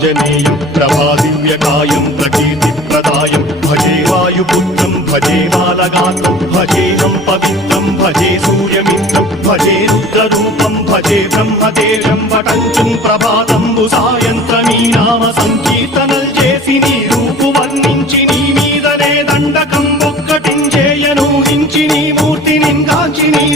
ఆంజనేయం ప్రభాదివ్యకాయం ప్రకీర్తిప్రదాయం భజే వాయుపుత్రం భజే బాలగాత్రం భజేహం పవిత్రం భజే సూర్యమిత్రం భజే రుద్రరూపం భజే బ్రహ్మదేవం వటంచుం ప్రభాతంబు సాయంత్రమీ నామ సంకీర్తనల్ చేసి నీ రూపు వర్ణించి నీ మీదనే దండకం ఒక్కటించేయను హించి నీ మూర్తిని కాచి నీ